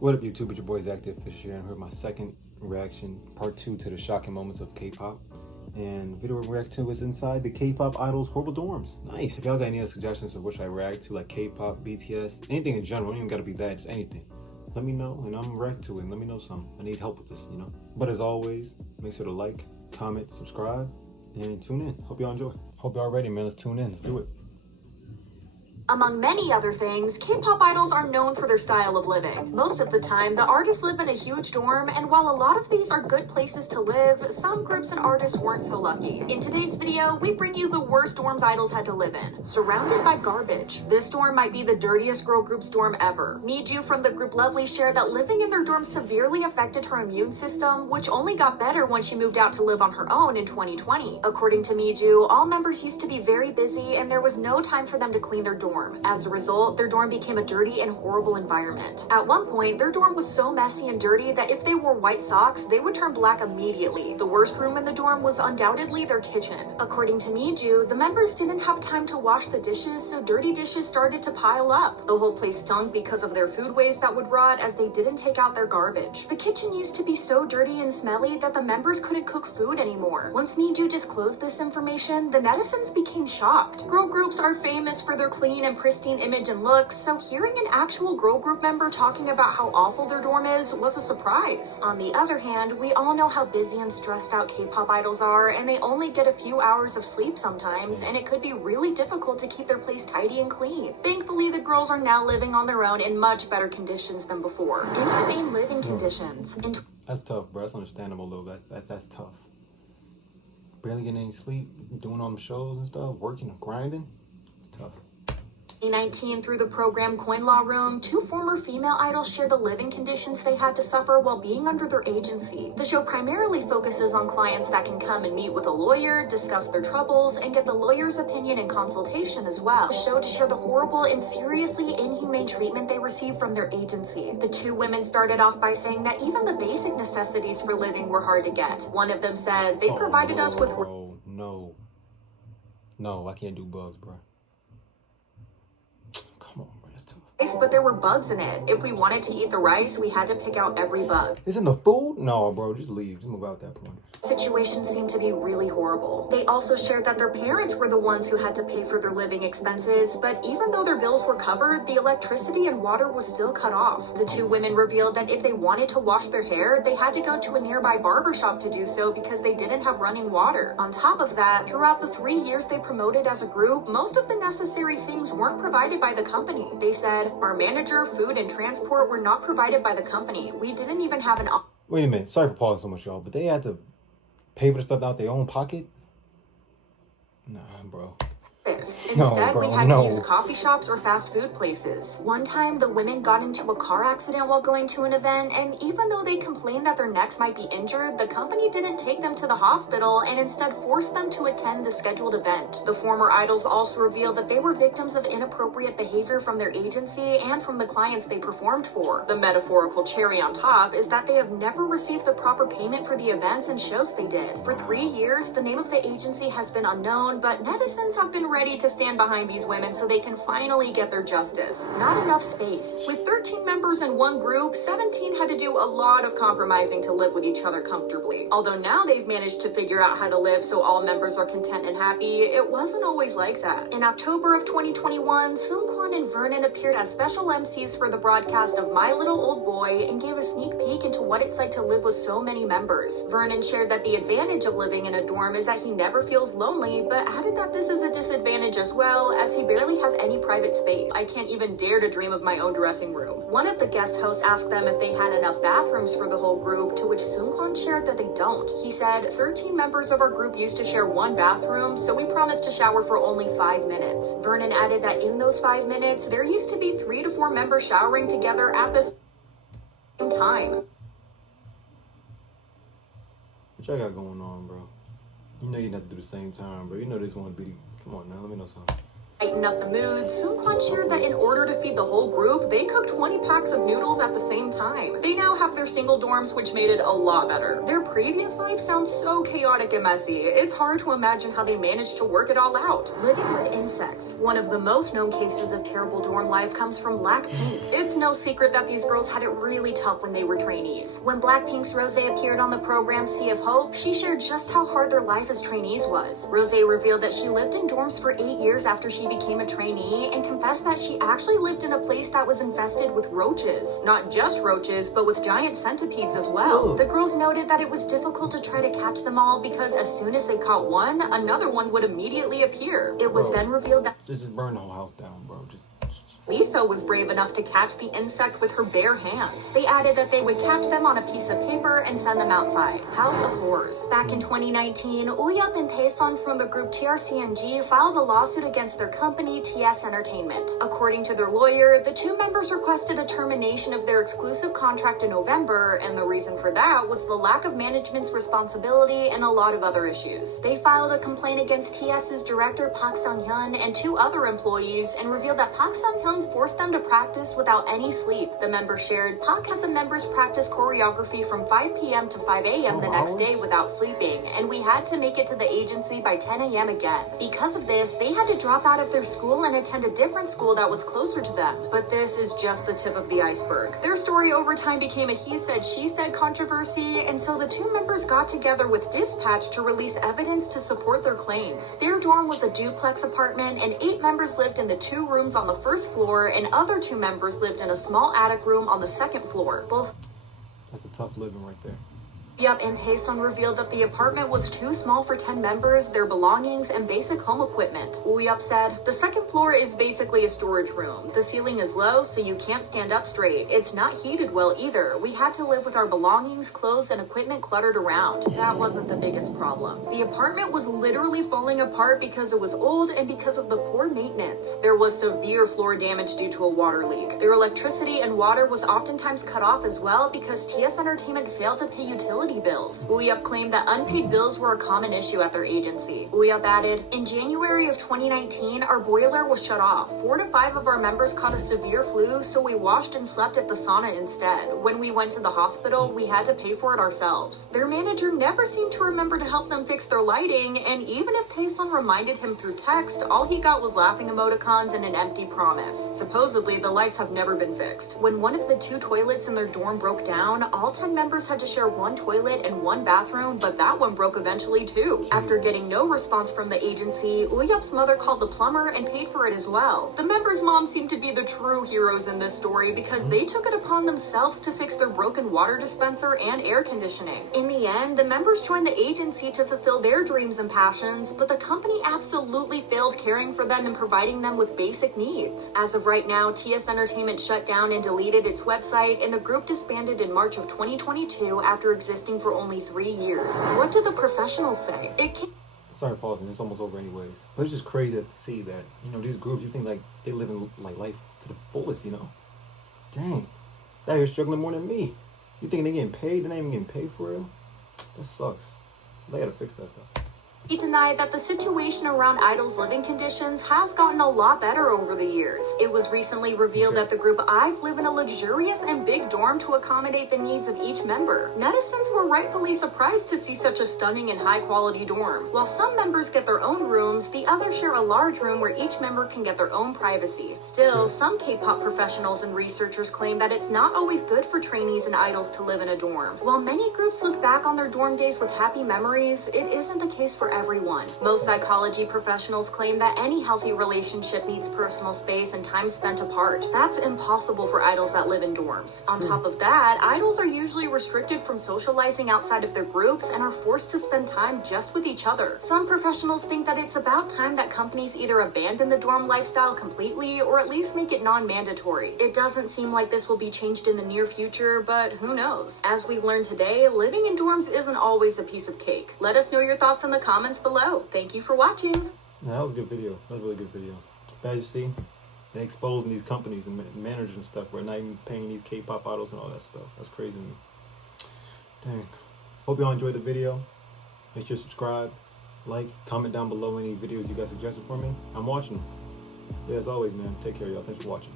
What up, YouTube? It's your boy Zachdaoffical here, and heard my second reaction, part 2 to the shocking moments of K-pop. And the video we're reacting to is inside the K-pop idols' horrible dorms. Nice. If y'all got any other suggestions of which I react to, like K-pop, BTS, anything in general, it ain't even gotta be that, just anything. Let me know, and I'm react to it, and let me know something. I need help with this, you know? But as always, make sure to like, comment, subscribe, and tune in. Hope y'all enjoy. Hope y'all ready, man. Let's tune in. Let's do it. Among many other things, K-pop idols are known for their style of living. Most of the time, the artists live in a huge dorm, and while a lot of these are good places to live, some groups and artists weren't so lucky. In today's video, we bring you the worst dorms idols had to live in, surrounded by garbage. This dorm might be the dirtiest girl group's dorm ever. Miju from the group Lovely shared that living in their dorm severely affected her immune system, which only got better when she moved out to live on her own in 2020. According to Miju, all members used to be very busy, and there was no time for them to clean their dorm. As a result, their dorm became a dirty and horrible environment. At one point, their dorm was so messy and dirty that if they wore white socks, they would turn black immediately. The worst room in the dorm was undoubtedly their kitchen. According to Miju, the members didn't have time to wash the dishes, so dirty dishes started to pile up. The whole place stunk because of their food waste that would rot as they didn't take out their garbage. The kitchen used to be so dirty and smelly that the members couldn't cook food anymore. Once Miju disclosed this information, the netizens became shocked. Girl groups are famous for their clean and pristine image and looks, so hearing an actual girl group member talking about how awful their dorm is was a surprise. On the other hand, we all know how busy and stressed out K-pop idols are, and they only get a few hours of sleep sometimes, and it could be really difficult to keep their place tidy and clean. Thankfully, the girls are now living on their own in much better conditions than before. Inhumane living conditions. That's tough, bro. That's understandable, though. That's tough. Barely getting any sleep, doing all the shows and stuff, working, grinding. It's tough. 2019, through the program Coin Law Room, two former female idols share the living conditions they had to suffer while being under their agency. The show primarily focuses on clients that can come and meet with a lawyer, discuss their troubles, and get the lawyer's opinion and consultation as well. The show to share the horrible and seriously inhumane treatment they receive from their agency. The two women started off by saying that even the basic necessities for living were hard to get. One of them said, "They provided us with..." No, I can't do bugs, bro. But there were bugs in it. If we wanted to eat the rice, we had to pick out every bug. It's in the food? No, bro, just leave. Just move out at that point. Situation seemed to be really horrible. They also shared that their parents were the ones who had to pay for their living expenses, but even though their bills were covered, the electricity and water was still cut off. The two women revealed that if they wanted to wash their hair, they had to go to a nearby barbershop to do so because they didn't have running water. On top of that, throughout the 3 years they promoted as a group, most of the necessary things weren't provided by the company. They said, "Our manager, food, and transport were not provided by the company. We didn't even have an..." Wait a minute. Sorry for pausing so much, y'all, but they had to pay for the stuff out their own pocket? Nah, bro. Instead, we had to use coffee shops or fast food places. One time, the women got into a car accident while going to an event, and even though they complained that their necks might be injured, the company didn't take them to the hospital and instead forced them to attend the scheduled event. The former idols also revealed that they were victims of inappropriate behavior from their agency and from the clients they performed for. The metaphorical cherry on top is that they have never received the proper payment for the events and shows they did. For 3 years, the name of the agency has been unknown, but netizens have been ready to stand behind these women so they can finally get their justice. Not enough space. With 13 members in one group, 17 had to do a lot of compromising to live with each other comfortably. Although now they've managed to figure out how to live so all members are content and happy, it wasn't always like that. In October of 2021, Seungkwan and Vernon appeared as special MCs for the broadcast of My Little Old Boy and gave a sneak peek into what it's like to live with so many members. Vernon shared that the advantage of living in a dorm is that he never feels lonely, but added that this is a disadvantage as well, as he barely has any private space. "I can't even dare to dream of my own dressing room." One of the guest hosts asked them if they had enough bathrooms for the whole group, to which Seungkwan shared that they don't. He said, "13 members of our group used to share one bathroom, so we promised to shower for only 5 minutes. Vernon added that in those 5 minutes, there used to be 3 to 4 members showering together at the same time. What y'all got going on, bro? You know you have to do the same time, bro. You know this one be... Come on now, let me know something. lighten up the mood, Seungkwan shared that in order to feed the whole group, they cooked 20 packs of noodles at the same time. They now have their single dorms, which made it a lot better. Their previous life sounds so chaotic and messy, it's hard to imagine how they managed to work it all out. Living with insects. One of the most known cases of terrible dorm life comes from Blackpink. It's no secret that these girls had it really tough when they were trainees. When Blackpink's Rosé appeared on the program Sea of Hope, she shared just how hard their life as trainees was. Rosé revealed that she lived in dorms for 8 years after she became a trainee and confessed that she actually lived in a place that was infested with roaches. Not just roaches, but with giant centipedes as well. The girls noted that it was difficult to try to catch them all because as soon as they caught one, another one would immediately appear. It was then revealed that just burn the whole house down, bro. Lisa was brave enough to catch the insect with her bare hands. They added that they would catch them on a piece of paper and send them outside. House of Horrors. Back in 2019, Uyup and Taeson from the group TRCNG filed a lawsuit against their company, TS Entertainment. According to their lawyer, the two members requested a termination of their exclusive contract in November, and the reason for that was the lack of management's responsibility and a lot of other issues. They filed a complaint against TS's director Park Sang-hyun and 2 other employees and revealed that Park Sang-hyun forced them to practice without any sleep. The members shared, Park had the members practice choreography from 5 p.m. to 5 a.m. the next day without sleeping, and we had to make it to the agency by 10 a.m. again. Because of this, they had to drop out of their school and attend a different school that was closer to them. But this is just the tip of the iceberg. Their story over time became a he said, she said controversy, and so the 2 members got together with Dispatch to release evidence to support their claims. Their dorm was a duplex apartment, and 8 members lived in the 2 rooms on the first floor, and other 2 members lived in a small attic room on the second floor. That's a tough living right there. Yup, and Taeson revealed that the apartment was too small for 10 members, their belongings, and basic home equipment. Uyup said, the second floor is basically a storage room. The ceiling is low, so you can't stand up straight. It's not heated well either. We had to live with our belongings, clothes, and equipment cluttered around. That wasn't the biggest problem. The apartment was literally falling apart because it was old and because of the poor maintenance. There was severe floor damage due to a water leak. Their electricity and water was oftentimes cut off as well because TS Entertainment failed to pay utility bills. Uyup claimed that unpaid bills were a common issue at their agency. Uyup added, in January of 2019, our boiler was shut off. 4 to 5 of our members caught a severe flu, so we washed and slept at the sauna instead. When we went to the hospital, we had to pay for it ourselves. Their manager never seemed to remember to help them fix their lighting, and even if Taeson reminded him through text, all he got was laughing emoticons and an empty promise. Supposedly, the lights have never been fixed. When one of the 2 toilets in their dorm broke down, all 10 members had to share one toilet and one bathroom, but that one broke eventually too. After getting no response from the agency, Uyup's mother called the plumber and paid for it as well. The members' moms seem to be the true heroes in this story because they took it upon themselves to fix their broken water dispenser and air conditioning. In the end, the members joined the agency to fulfill their dreams and passions, but the company absolutely failed caring for them and providing them with basic needs. As of right now, TS Entertainment shut down and deleted its website, and the group disbanded in March of 2022 after existing for only 3 years. What do the professionals say? Sorry, pausing. It's almost over anyways. But it's just crazy to see that, these groups, you think like they live in like life to the fullest, Dang. They're here struggling more than me. You think they getting paid? They're not even getting paid for real? That sucks. They gotta fix that though. He denied that the situation around idols' living conditions has gotten a lot better over the years. It was recently revealed that the group IVE live in a luxurious and big dorm to accommodate the needs of each member. Netizens were rightfully surprised to see such a stunning and high-quality dorm. While some members get their own rooms, the others share a large room where each member can get their own privacy. Still, some K-pop professionals and researchers claim that it's not always good for trainees and idols to live in a dorm. While many groups look back on their dorm days with happy memories, it isn't the case for everyone. Most psychology professionals claim that any healthy relationship needs personal space and time spent apart. That's impossible for idols that live in dorms. On top of that, idols are usually restricted from socializing outside of their groups and are forced to spend time just with each other. Some professionals think that it's about time that companies either abandon the dorm lifestyle completely or at least make it non-mandatory. It doesn't seem like this will be changed in the near future, but who knows? As we've learned today, living in dorms isn't always a piece of cake. Let us know your thoughts in the comments below. Thank you for watching. Yeah, that was a good video. That was a really good video. But as you see, they're exposing these companies and managers and stuff. We're not even paying these K-pop idols and all that stuff. That's crazy to me. Dang. Hope y'all enjoyed the video. Make sure to subscribe, like, comment down below any videos you guys suggested for me. I'm watching them. Yeah, as always, man, take care, y'all. Thanks for watching.